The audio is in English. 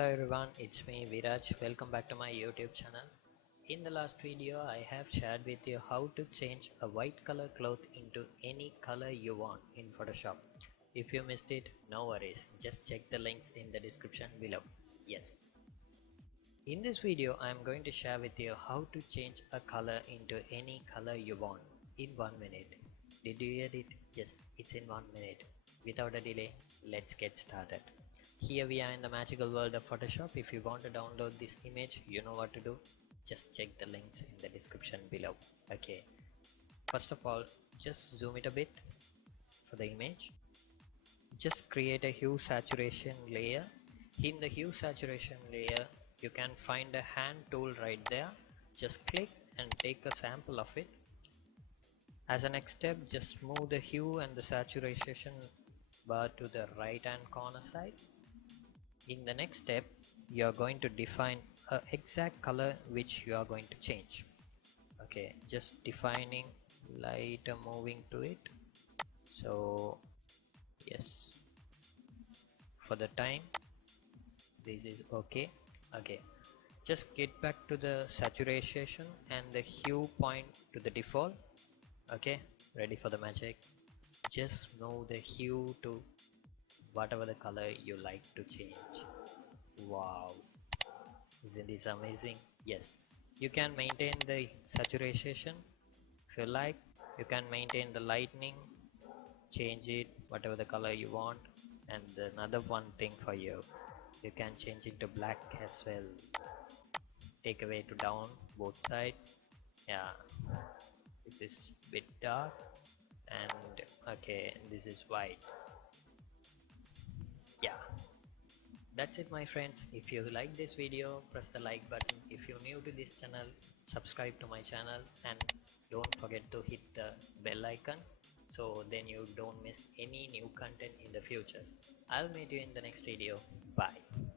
Hello everyone, it's me Viraj. Welcome back to my YouTube channel. In the last video, I have shared with you how to change a white color cloth into any color you want in Photoshop. If you missed it, no worries. Just check the links in the description below. Yes. In this video, I am going to share with you how to change a color into any color you want in 1 minute. Did you hear it? Yes, it's in 1 minute. Without a delay, let's get started. Here we are in the magical world of Photoshop. If you want to download this image, you know what to do. Just check the links in the description below. Okay, first of all, just zoom it a bit for the image. Just create a hue saturation layer. In the hue saturation layer, you can find a hand tool right there. Just click and take a sample of it. As a next step, just move the hue and the saturation bar to the right hand corner side. In the next step, you are going to define a exact color which you are going to change. Okay, just defining light, moving to it. So yes, for the time this is okay. Okay, just get back to the saturation and the hue point to the default. Okay, ready for the magic. Just move the hue to whatever the color you like to change. Wow, isn't this amazing? Yes, you can maintain the saturation if you like. You can maintain the lightning, change it whatever the color you want. And another one thing for you, you can change it to black as well. Take away to down both side. Yeah, this is bit dark, and okay, this is white. Yeah, that's it my friends. If you like this video, press the like button. If you're new to this channel, subscribe to my channel and don't forget to hit the bell icon so then you don't miss any new content in the future. I'll meet you in the next video. Bye.